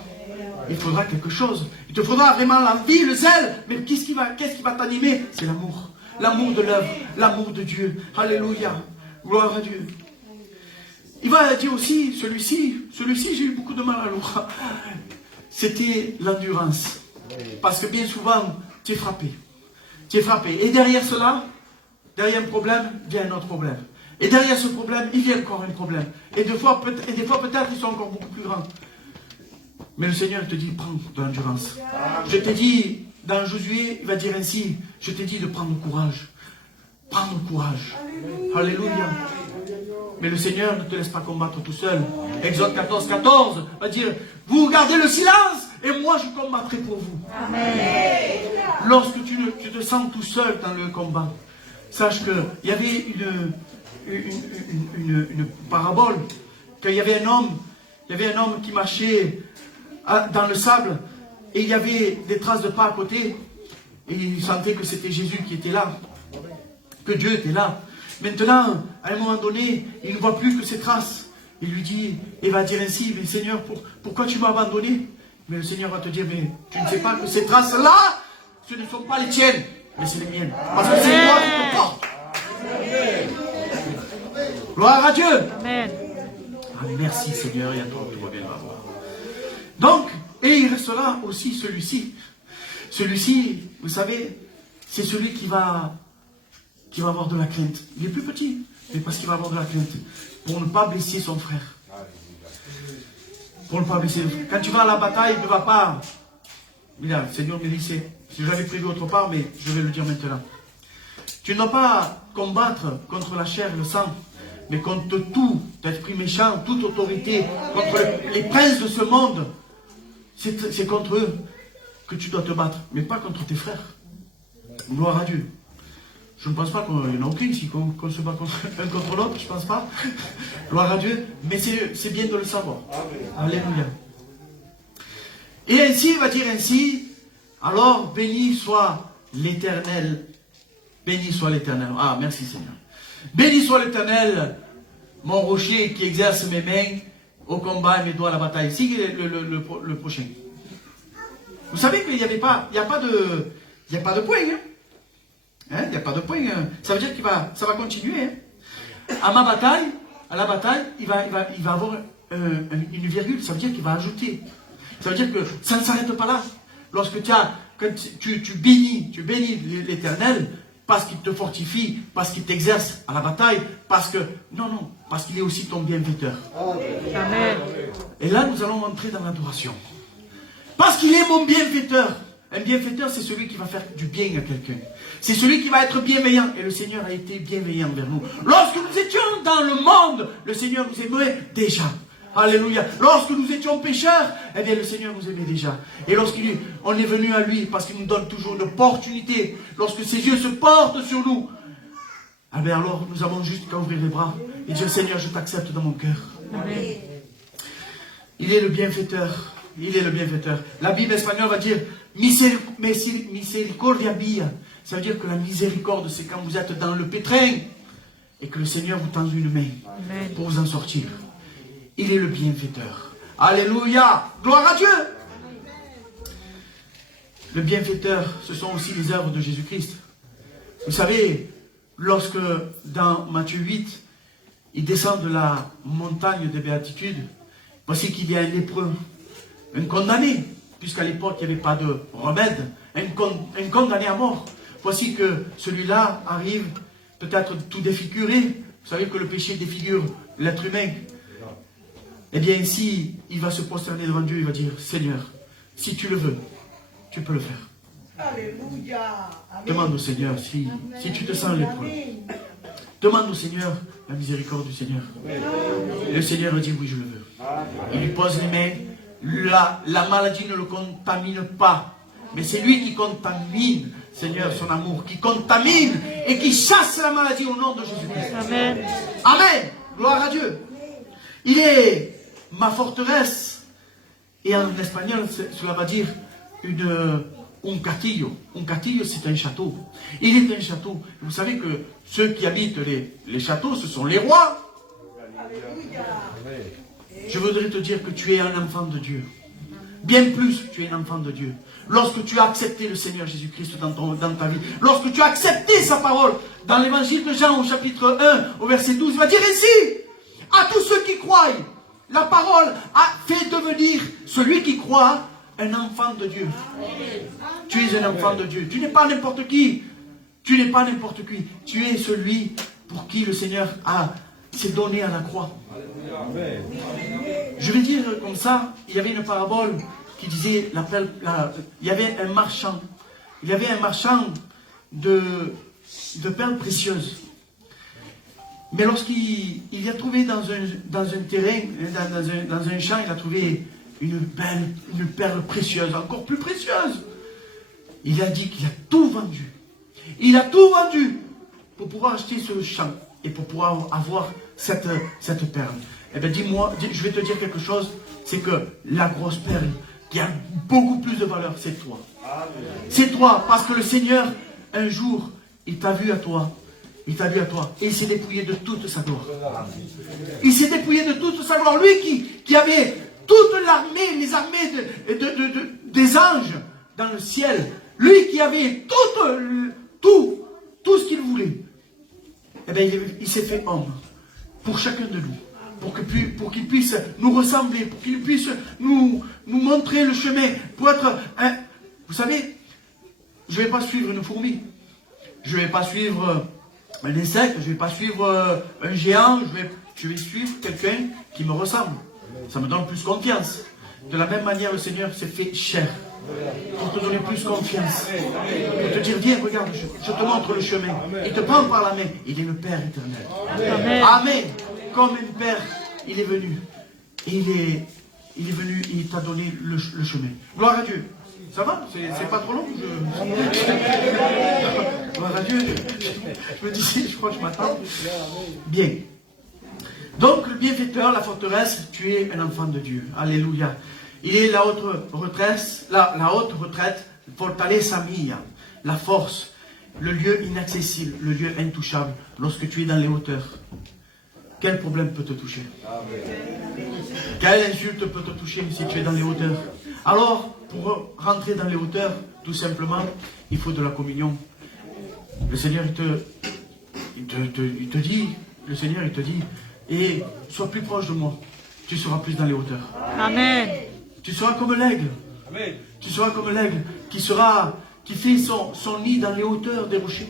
Il faudra quelque chose. Il te faudra vraiment l'envie, le zèle. Mais qu'est-ce qui va t'animer? C'est l'amour. L'amour de l'œuvre, l'amour de Dieu. Alléluia. Gloire à Dieu. Il va dire aussi, celui-ci, j'ai eu beaucoup de mal à le voir. C'était l'endurance. Parce que bien souvent, tu es frappé. Tu es frappé. Et derrière cela, derrière un problème, vient un autre problème. Et derrière ce problème, il y a encore un problème. Et des fois peut-être, ils sont encore beaucoup plus grands. Mais le Seigneur te dit, prends de l'endurance. Je t'ai dit, dans Josué, il va dire ainsi, je t'ai dit de prendre courage. Prendre courage. Alléluia. Mais le Seigneur ne te laisse pas combattre tout seul. Exode 14 va dire, vous gardez le silence et moi je combattrai pour vous. Amen. Lorsque tu te sens tout seul dans le combat, sache qu'il y avait une parabole, qu'il y avait un homme qui marchait dans le sable et il y avait des traces de pas à côté et il sentait que c'était Jésus qui était là, que Dieu était là. Maintenant, à un moment donné, il ne voit plus que ces traces. Il lui dit, et va dire ainsi, mais Seigneur, pourquoi tu m'as abandonné? Mais le Seigneur va te dire, mais tu ne sais pas que ces traces-là, ce ne sont pas les tiennes, mais c'est les miennes. Parce que c'est moi qui te porte. Gloire à Dieu. Amen. Ah, merci Seigneur, et à toi tout reviendra. Donc, et il restera aussi celui-ci. Celui-ci, vous savez, c'est celui qui va avoir de la crainte. Il est plus petit, mais parce qu'il va avoir de la crainte. Pour ne pas blesser son frère. pour ne pas blesser. Quand tu vas à la bataille, ne va pas. Là, le Seigneur me dit, si j'avais prévu autre part, mais je vais le dire maintenant. Tu ne dois pas combattre contre la chair et le sang, mais contre tout esprit méchant, toute autorité, contre les princes de ce monde. C'est contre eux que tu dois te battre, mais pas contre tes frères. Gloire à Dieu. Je ne pense pas qu'il y en a aucune ici, qu'on se bat un contre l'autre, je ne pense pas. Gloire à Dieu, mais c'est bien de le savoir. Alléluia. Et ainsi, il va dire ainsi, alors béni soit l'Éternel. Béni soit l'Éternel. Ah, merci Seigneur. Béni soit l'Éternel, mon rocher qui exerce mes mains au combat et mes doigts à la bataille. Ici, le prochain. Vous savez qu'il n'y a pas de point. Il n'y a pas de point. Ça veut dire que ça va continuer. Hein. À la bataille, il va avoir une virgule. Ça veut dire qu'il va ajouter. Ça veut dire que ça ne s'arrête pas là. Lorsque tu bénis l'Éternel, parce qu'il te fortifie, parce qu'il t'exerce à la bataille, parce qu'il est aussi ton bienfaiteur. Amen. Et là, nous allons entrer dans l'adoration. Parce qu'il est mon bienfaiteur. Un bienfaiteur, c'est celui qui va faire du bien à quelqu'un. C'est celui qui va être bienveillant. Et le Seigneur a été bienveillant vers nous. Lorsque nous étions dans le monde, le Seigneur nous aimait déjà. Alléluia. Lorsque nous étions pécheurs, eh bien le Seigneur nous aimait déjà. Et lorsqu'on est venu à lui, parce qu'il nous donne toujours une opportunité, lorsque ses yeux se portent sur nous, eh bien alors nous avons juste qu'à ouvrir les bras et dire Seigneur, je t'accepte dans mon cœur. Amen. Il est le bienfaiteur. Il est le bienfaiteur. La Bible espagnole va dire misericordia mia. Ça veut dire que la miséricorde, c'est quand vous êtes dans le pétrin et que le Seigneur vous tend une main pour vous en sortir. Il est le bienfaiteur. Alléluia. Gloire à Dieu. Le bienfaiteur, ce sont aussi les œuvres de Jésus-Christ. Vous savez, lorsque dans Matthieu 8, il descend de la montagne des béatitudes, voici qu'il y a un lépreux, un condamné, puisqu'à l'époque il n'y avait pas de remède, un condamné à mort. Voici que celui-là arrive peut-être tout défiguré. Vous savez que le péché défigure l'être humain. Eh bien ici, il va se prosterner devant Dieu, il va dire, Seigneur, si tu le veux, tu peux le faire. Alléluia. Demande au Seigneur si tu te sens lépreux. Demande au Seigneur la miséricorde du Seigneur. Et le Seigneur dit, oui, je le veux. Il lui pose les mains. La maladie ne le contamine pas. Mais c'est lui qui contamine, Seigneur, son amour, qui contamine et qui chasse la maladie au nom de Jésus-Christ. Amen. Amen. Gloire à Dieu. Il est ma forteresse. Et en espagnol, cela va dire un castillo. Un castillo, c'est un château. Il est un château. Vous savez que ceux qui habitent les châteaux, ce sont les rois. Je voudrais te dire que tu es un enfant de Dieu. Bien plus, tu es un enfant de Dieu. Lorsque tu as accepté le Seigneur Jésus-Christ dans ta vie, lorsque tu as accepté sa parole, dans l'évangile de Jean au chapitre 1, au verset 12, il va dire ainsi, à tous ceux qui croient, la parole a fait devenir celui qui croit un enfant de Dieu. Tu es un enfant de Dieu. Tu n'es pas n'importe qui. Tu n'es pas n'importe qui. Tu es celui pour qui le Seigneur s'est donné à la croix. Je vais dire comme ça, il y avait une parabole qui disait, il y avait un marchand. Il y avait un marchand de perles précieuses. Mais lorsqu'il a trouvé dans un terrain, dans un champ, il a trouvé une perle précieuse, encore plus précieuse. Il a dit qu'il a tout vendu. Il a tout vendu pour pouvoir acheter ce champ et pour pouvoir avoir cette perle. Eh bien, dis-moi, je vais te dire quelque chose, c'est que la grosse perle qui a beaucoup plus de valeur, c'est toi. C'est toi, parce que le Seigneur, un jour, il t'a vu à toi. Il t'a vu à toi. Et il s'est dépouillé de toute sa gloire. Il s'est dépouillé de toute sa gloire. Lui qui avait toute l'armée, les armées des anges dans le ciel. Lui qui avait tout ce qu'il voulait. Eh bien, il s'est fait homme pour chacun de nous. Pour qu'il puisse nous ressembler, pour qu'il puisse nous montrer le chemin, pour être un... Vous savez, je ne vais pas suivre une fourmi, je ne vais pas suivre un insecte, je ne vais pas suivre un géant, je vais suivre quelqu'un qui me ressemble. Ça me donne plus confiance. De la même manière, le Seigneur s'est fait chair pour te donner plus confiance. Pour te dire, viens, regarde, je te montre le chemin. Il te prend par la main. Il est le Père éternel. Amen. Amen. Comme un Père, il est venu. Il est venu, il t'a donné le chemin. Gloire à Dieu. Ça va? C'est pas trop long? Gloire à Dieu. Je me disais, je crois que je m'attends. Bien. Donc, le bienfaiteur, la forteresse, tu es un enfant de Dieu. Alléluia. Il est la haute retraite, fortaleza mia, la force, le lieu inaccessible, le lieu intouchable, lorsque tu es dans les hauteurs. Quel problème peut te toucher? Quelle insulte peut te toucher si tu es dans les hauteurs? Alors, pour rentrer dans les hauteurs, tout simplement, il faut de la communion. Le Seigneur, il te dit, et sois plus proche de moi, tu seras plus dans les hauteurs. Amen. Tu seras comme l'aigle. Tu seras comme l'aigle qui fait son nid dans les hauteurs des rochers.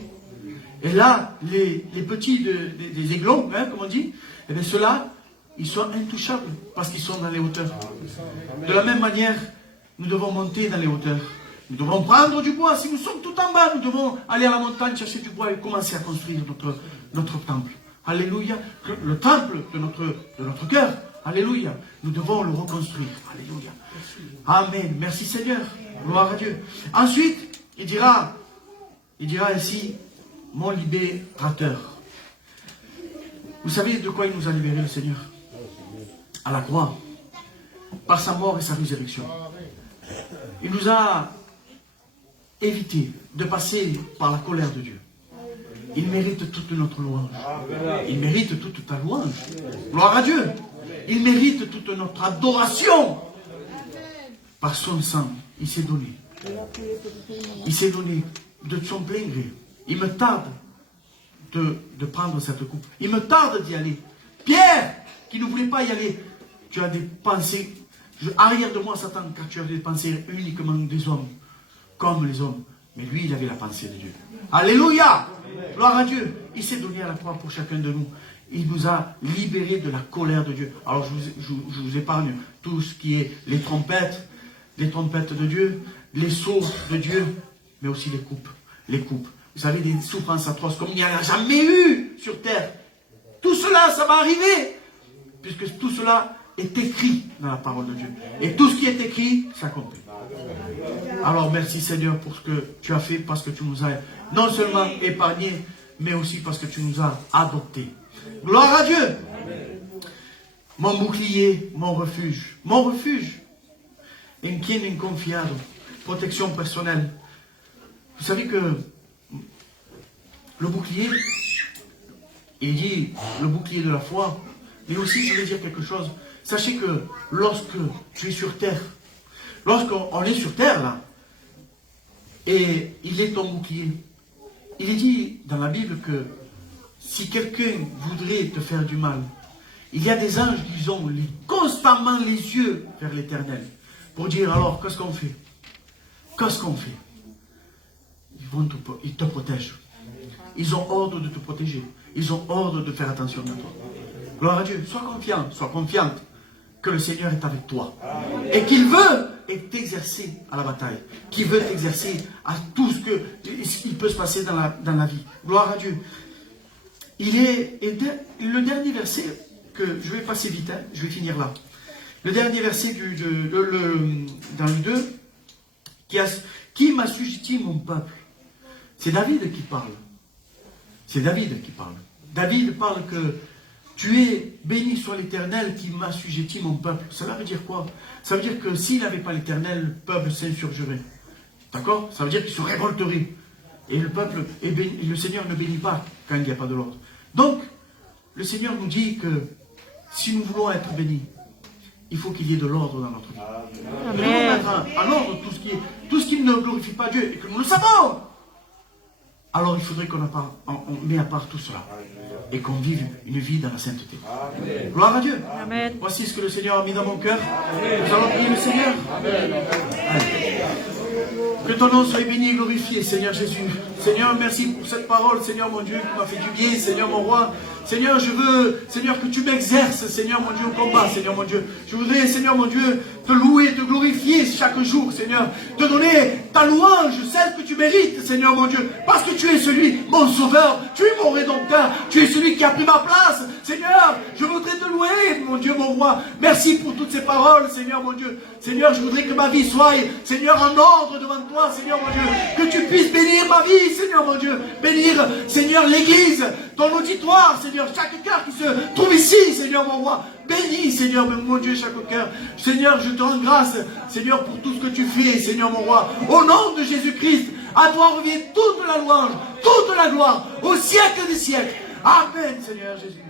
Et là, les petits des aiglons, hein, comme on dit, eh bien ceux-là, ils sont intouchables parce qu'ils sont dans les hauteurs. De la même manière, nous devons monter dans les hauteurs. Nous devons prendre du bois. Si nous sommes tout en bas, nous devons aller à la montagne chercher du bois et commencer à construire notre temple. Alléluia. Le temple de notre cœur. Alléluia. Nous devons le reconstruire. Alléluia. Amen. Merci Seigneur. Gloire à Dieu. Ensuite, il dira ainsi, mon libérateur. Vous savez de quoi il nous a libéré le Seigneur? À la croix. Par sa mort et sa résurrection. Il nous a évité de passer par la colère de Dieu. Il mérite toute notre louange. Il mérite toute ta louange. Gloire à Dieu. Il mérite toute notre adoration. Par son sang, il s'est donné. Il s'est donné de son plein gré. Il me tarde de prendre cette coupe. Il me tarde d'y aller. Pierre, qui ne voulait pas y aller, tu as des pensées. Arrière de moi, Satan, car tu as des pensées uniquement des hommes, comme les hommes. Mais lui, il avait la pensée de Dieu. Alléluia! Gloire à Dieu. Il s'est donné à la croix pour chacun de nous. Il nous a libérés de la colère de Dieu. Alors je vous épargne tout ce qui est les trompettes de Dieu, les sceaux de Dieu, mais aussi les coupes. Les coupes. Vous savez, des souffrances atroces comme il n'y en a jamais eu sur terre. Tout cela, ça va arriver. Puisque tout cela est écrit dans la parole de Dieu. Et tout ce qui est écrit s'accomplit. Alors merci Seigneur pour ce que tu as fait, parce que tu nous as non seulement épargnés, mais aussi parce que tu nous as adoptés. Gloire à Dieu. Mon bouclier, mon refuge. Mon refuge. En quien en confiado. Protection personnelle. Vous savez que le bouclier, il dit le bouclier de la foi, mais aussi je vais dire quelque chose. Sachez que lorsque tu es sur terre, lorsqu'on est sur terre là, et il est ton bouclier, il est dit dans la Bible que si quelqu'un voudrait te faire du mal, il y a des anges qui ont constamment les yeux vers l'Éternel pour dire alors qu'est-ce qu'on fait? Qu'est-ce qu'on fait? Ils te protègent. Ils ont ordre de te protéger. Ils ont ordre de faire attention à toi. Gloire à Dieu. Sois confiant, sois confiante que le Seigneur est avec toi. Et qu'il veut t'exercer à la bataille. Qu'il veut t'exercer à tout ce qui peut se passer dans la vie. Gloire à Dieu. Le dernier verset, que je vais passer vite, hein, je vais finir là. Le dernier verset dans le 2, qui m'assujettit mon peuple. C'est David qui parle. C'est David qui parle. David parle que tu es béni soit l'Éternel qui m'assujettit mon peuple. Cela veut dire quoi? Ça veut dire que s'il n'avait pas l'Éternel, le peuple s'insurgerait. D'accord? Ça veut dire qu'il se révolterait. Et le Seigneur ne bénit pas quand il n'y a pas de l'ordre. Donc, le Seigneur nous dit que si nous voulons être bénis, il faut qu'il y ait de l'ordre dans notre vie. Nous devons mettre en ordre tout ce qui ne glorifie pas Dieu et que nous le savons. Alors il faudrait qu'on met à part tout cela et qu'on vive une vie dans la sainteté. Amen. Gloire à Dieu. Amen. Voici ce que le Seigneur a mis dans mon cœur. Nous allons prier le Seigneur. Amen. Que ton nom soit béni et glorifié, Seigneur Jésus. Seigneur, merci pour cette parole, Seigneur mon Dieu, qui m'a fait du bien, Seigneur mon roi. Seigneur, je veux, Seigneur, que tu m'exerces, Seigneur mon Dieu, au combat, Seigneur mon Dieu. Je voudrais, Seigneur mon Dieu, te louer, te glorifier chaque jour, Seigneur. Te donner ta louange, celle que tu mérites, Seigneur mon Dieu. Parce que tu es celui, mon sauveur, tu es mon rédempteur, tu es celui qui a pris ma place. Seigneur, je voudrais te louer, mon Dieu, mon roi. Merci pour toutes ces paroles, Seigneur mon Dieu. Seigneur, je voudrais que ma vie soit, Seigneur, en ordre devant toi, Seigneur mon Dieu. Que tu puisses bénir ma vie, Seigneur mon Dieu. Bénir, Seigneur, l'église, ton auditoire, Seigneur, chaque cœur qui se trouve ici, Seigneur mon roi. Bénis, Seigneur, mon Dieu, chaque cœur. Seigneur, je te rends grâce, Seigneur, pour tout ce que tu fais, Seigneur mon roi. Au nom de Jésus-Christ, à toi revient toute la louange, toute la gloire, au siècle des siècles. Amen, Seigneur Jésus.